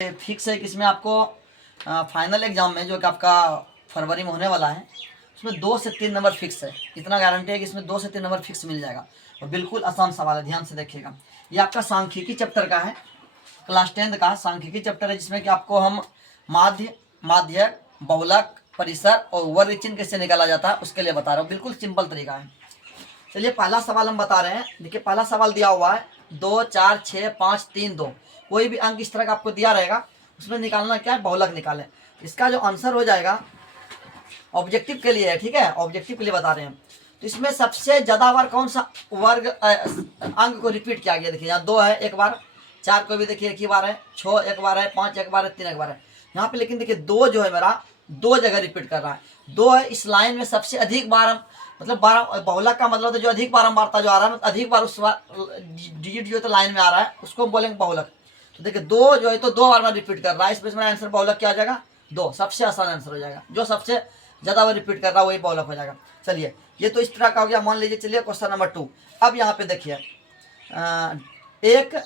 Fix है कि इसमें आपको फाइनल एग्जाम में जो कि आपका फरवरी में होने वाला है उसमें 2 से 3 नंबर फिक्स है। इतना गारंटी है कि इसमें 2 से 3 नंबर फिक्स मिल जाएगा और बिल्कुल आसान सवाल है, ध्यान से देखिएगा। ये आपका सांख्यिकी चैप्टर का है, क्लास 10 का सांख्यिकी चैप्टर है, जिसमें कि आपको हम माध्य, माध्यक, बहुलक, परिसर और वर्ग चिन्ह कैसे निकाला जाता है उसके लिए बता रहा हूँ। बिल्कुल सिंपल तरीका है। चलिए पहला सवाल हम बता रहे हैं। देखिए पहला सवाल दिया हुआ है 2, 4, 6, 5, 3, 2। कोई भी अंक इस तरह का आपको दिया रहेगा, उसमें निकालना क्या है, बहुलक निकालें। इसका जो आंसर हो जाएगा ऑब्जेक्टिव के लिए है, ठीक है, ऑब्जेक्टिव के लिए बता रहे हैं। तो इसमें सबसे ज्यादा बार कौन सा वर्ग अंक को रिपीट किया गया? देखिए यहाँ 2 है एक बार, 4 को भी देखिए एक ही बार है, 6 एक बार है, 5 एक बार है, 3 एक बार है। यहाँ पे लेकिन देखिए 2 जो है मेरा 2 जगह रिपीट कर रहा है। 2 है इस लाइन में सबसे अधिक बार, मतलब 12 बहुलक का मतलब तो जो अधिक बारंबारता जो आ रहा है, अधिक बार उस डिजिट जो तो लाइन में आ रहा है उसको हम बोलेंगे बहुलक। तो देखिए 2 जो है तो 2 बार में रिपीट कर रहा है, इसमें आंसर बहुलक क्या आ जाएगा? 2। सबसे आसान आंसर हो जाएगा, जो सबसे ज्यादा बार रिपीट कर रहा है वही बहुलक हो जाएगा। चलिए ये तो इस तरह का हो गया। मान लीजिए, चलिए क्वेश्चन नंबर 2। अब यहाँ पे देखिए 1,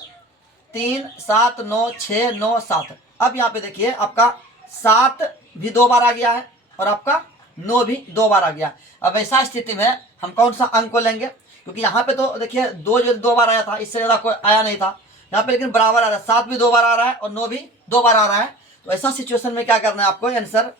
3, 7, 9, 6, 9, 7। अब यहाँ पे देखिए आपका 7 भी 2 बार आ गया है और आपका 9 भी 2 बार आ गया। अब ऐसा स्थिति में हम कौन सा अंक को लेंगे? क्योंकि यहाँ पे तो देखिए 2 जो 2 बार आया था, इससे ज़्यादा कोई आया नहीं था। यहाँ पे लेकिन बराबर आ रहा है, 7 भी 2 बार आ रहा है और 9 भी 2 बार आ रहा है। तो ऐसा सिचुएशन में क्या करना है आपको? आंसर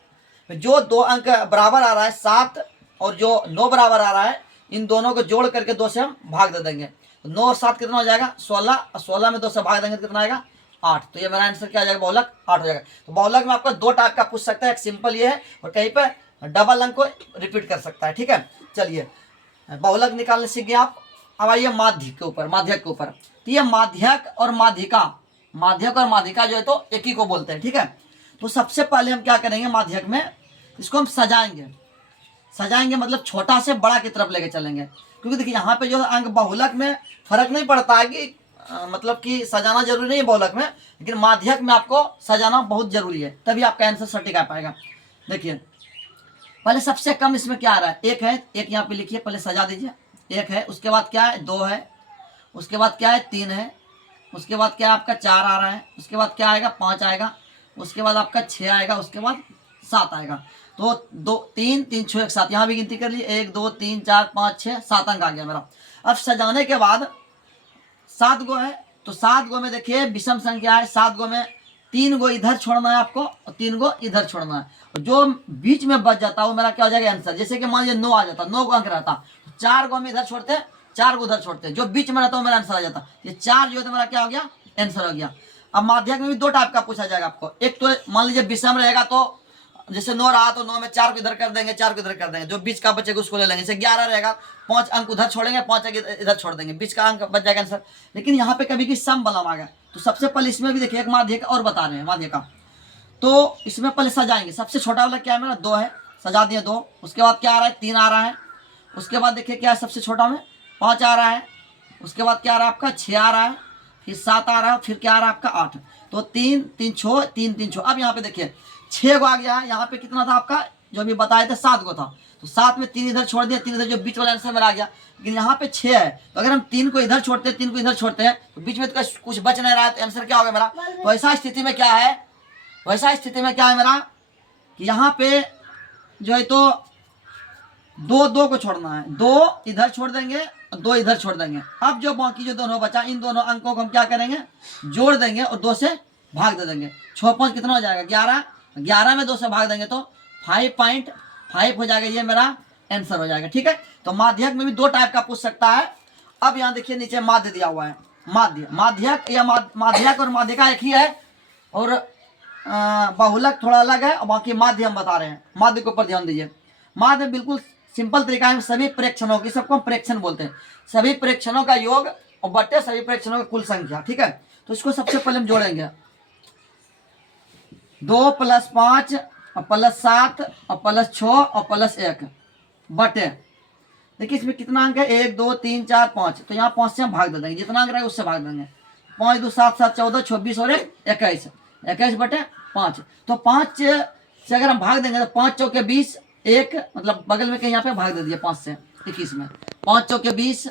जो 2 अंक बराबर आ रहा है 7 और जो 9 बराबर आ रहा है, इन दोनों को जोड़ करके 2 से हम भाग दे देंगे। तो 9 और 7 कितना हो जाएगा? 16। और 16 में 2 से भाग देंगे तो कितना आएगा? 8। तो ये मेरा आंसर क्या आ जाएगा? बहुलक 8 हो जाएगा। तो बहुलक में आपको 2 टाइप का पूछ सकता है, एक सिंपल ये है और कहीं पे डबल अंक को रिपीट कर सकता है, ठीक है। चलिए बहुलक निकालने सीख गए आप। अब आइए माध्यक के ऊपर, माध्यक के ऊपर। तो ये माध्यक और माध्यिका, माध्यक और माध्यिका जो है तो एक ही को बोलते हैं, ठीक है। तो सबसे पहले हम क्या करेंगे, माध्यक में इसको हम सजाएंगे। सजाएंगे मतलब छोटा से बड़ा की तरफ लेके चलेंगे, क्योंकि देखिए यहाँ पे जो अंक बहुलक में फर्क नहीं पड़ता है कि मतलब कि सजाना जरूरी नहीं है बहुलक में, लेकिन माध्यक में आपको सजाना बहुत जरूरी है, तभी आपका आंसर सटीक आ पाएगा। देखिए पहले सबसे कम इसमें क्या आ रहा है? 1 है, 1 यहाँ पे लिखिए, पहले सजा दीजिए। 1 है, उसके बाद क्या है? 2 है, उसके बाद क्या है? 3 है, उसके बाद क्या है आपका? 4 आ रहा है, उसके बाद क्या आएगा? 5 आएगा, उसके बाद आपका 6 आएगा, उसके बाद 7 आएगा। तो 2, 3, 3, 6, 1, 7। यहाँ भी गिनती कर लीजिए, 1, 2, 3, 4, 5, 6, 7 अंक आ गया मेरा। अब सजाने के बाद 7 गो है, तो 7 गो में देखिए विषम संख्या है, 7 गो में 3 गो इधर छोड़ना है आपको और 3 गो इधर छोड़ना है। और जो बीच में बच जाता है वो मेरा क्या हो जाएगा? आंसर। जैसे कि मान लीजिए 9 आ जाता, 9 अंक रहता, 4 गो में इधर छोड़ते हैं, 4 गो उधर छोड़ते हैं, जो बीच में रहता है मेरा आंसर आ जाता। ये 4 जो है तो मेरा क्या हो गया? आंसर हो गया। अब माध्यक में भी 2 टाइप का पूछा जाएगा आपको। एक तो मान लीजिए विषम रहेगा, तो जैसे 9 रहा तो 9 में 4 को इधर कर देंगे, 4 को इधर कर देंगे, जो बीच का बचेगा उसको ले लेंगे। जैसे 11 रहेगा, 5 अंक उधर छोड़ेंगे, 5 अंक इधर छोड़ देंगे, बीच का अंक बच जाएगा आंसर। लेकिन यहाँ पे कभी की सम बलम आ गया, तो सबसे पहले इसमें भी देखिए एक माध्यक और बता रहे हैं माध्यक का। तो इसमें पहले सजाएंगे। सबसे छोटा वाला क्या है मेरा? 2 है, सजा दिए 2। उसके बाद क्या आ रहा है? 3 आ रहा है। उसके बाद देखिए क्या है सबसे छोटा में? 5 आ रहा है। उसके बाद क्या आ रहा है आपका? 6 आ रहा है, फिर 7 आ रहा है, फिर क्या आ रहा है आपका? 8। तो 3, 3, 6, 3, 3, 6। अब यहाँ पे देखिए 6 गो आ गया है। यहाँ पे कितना था आपका? जो अभी बताए थे 7 गो था, तो 7 में 3 इधर छोड़ दिया, 3 इधर, जो बीच वाला आंसर मेरा आ गया। लेकिन यहाँ पे 6 है, तो अगर हम 3 को इधर छोड़ते हैं, 3 को इधर छोड़ते हैं, तो बीच में तो कुछ बच नहीं रहा है, तो आंसर क्या होगा मेरा? तो ऐसा स्थिति में क्या है, वैसा स्थिति में क्या है मेरा कि यहाँ पे जो है तो 2, 2 को छोड़ना है, 2 इधर छोड़ देंगे और 2 इधर छोड़ देंगे। अब जो बाकी जो दोनों बचा, इन दोनों अंकों को हम क्या करेंगे? जोड़ देंगे और 2 से भाग दे देंगे। 6, 5 कितना हो जाएगा? 11। 11 में 2 से भाग देंगे तो 5.5 हो जाएगा। ये मेरा आंसर हो जाएगा, ठीक है। तो माध्यक में भी 2 टाइप का पूछ सकता है। अब यहाँ देखिए नीचे माध्य दिया हुआ है। माध्य, माध्यक या माध्यक और माध्यिका एक ही है, और बहुलक थोड़ा अलग है, और बाकी माध्य हम बता रहे हैं। माध्य के ऊपर ध्यान दीजिए। माध्य बिल्कुल सिंपल तरीका है, सभी प्रेक्षणों की, सबको हम प्रेक्षण बोलते हैं, सभी प्रेक्षणों का योग और बट्टे सभी प्रेक्षणों की कुल संख्या, ठीक है। तो इसको सबसे पहले हम जोड़ेंगे। 2 + 5 और +7 और +6 और +1 बटे, देखिए इसमें कितना अंक है? 1, 2, 3, 4, 5। तो यहाँ 5 से हम भाग दे देंगे, जितना अंक रहेगा उससे भाग देंगे। 5, 2, 7, 7, 14, 24 और 21, 21 बटे 5। तो 5 से अगर हम भाग देंगे तो 5 चौके 20, 1 मतलब बगल में कहीं यहाँ पे भाग दे दिए 5 से 21 में। 5 चौके 20,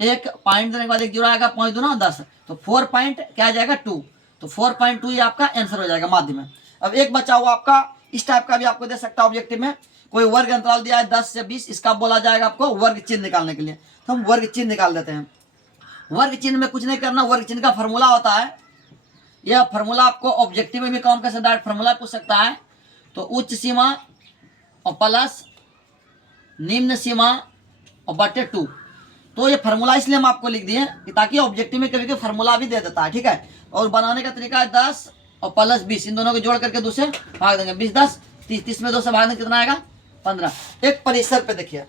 1 पॉइंट देने के बाद 1 जुड़ा आएगा, 5 दूना 10, तो 4 पॉइंट क्या आ जाएगा? 2। तो 4.2 ये आपका आंसर हो जाएगा माध्य में। अब एक बचा हुआ आपका, इस टाइप का भी आपको दे सकता है ऑब्जेक्टिव में, कोई वर्ग अंतराल दिया है 10 से 20, इसका बोला जाएगा आपको वर्ग चिन्ह निकालने के लिए। तो हम वर्ग चिन्ह निकाल देते हैं। वर्ग चिन्ह में कुछ नहीं करना, वर्ग चिन्ह का फॉर्मूला होता है, यह फॉर्मूला आपको ऑब्जेक्टिव में भी काम कर सकता है, फॉर्मूला पूछ सकता है। तो उच्च सीमा और प्लस निम्न सीमा और बटे 2। तो ये फार्मूला इसलिए हम आपको लिख दिए कि ताकि ऑब्जेक्टिव में कभी कभी फार्मूला भी दे देता है, ठीक है। और बनाने का तरीका है 10 और प्लस 20, इन दोनों को जोड़ करके 2 से भाग देंगे, 20 10 30, 30 में 2 से भाग देंगे कितना आएगा 15। एक परिसर पे देखिए,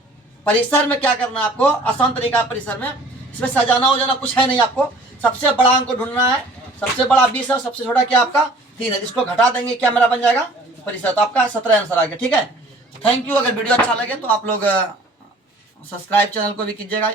परिसर में क्या करना है आपको, आसान तरीका है परिसर में, इसमें सजाना हो जाना कुछ है नहीं, आपको सबसे बड़ा अंक को ढूंढना है। सबसे बड़ा 20 है, सबसे छोटा क्या आपका 3 है, इसको घटा देंगे, क्या मेरा बन जाएगा परिसर। तो आपका 17 आंसर आ गया, ठीक है। Thank you. अगर वीडियो अच्छा लगे तो आप लोग सब्सक्राइब चैनल को भी कीजिएगा।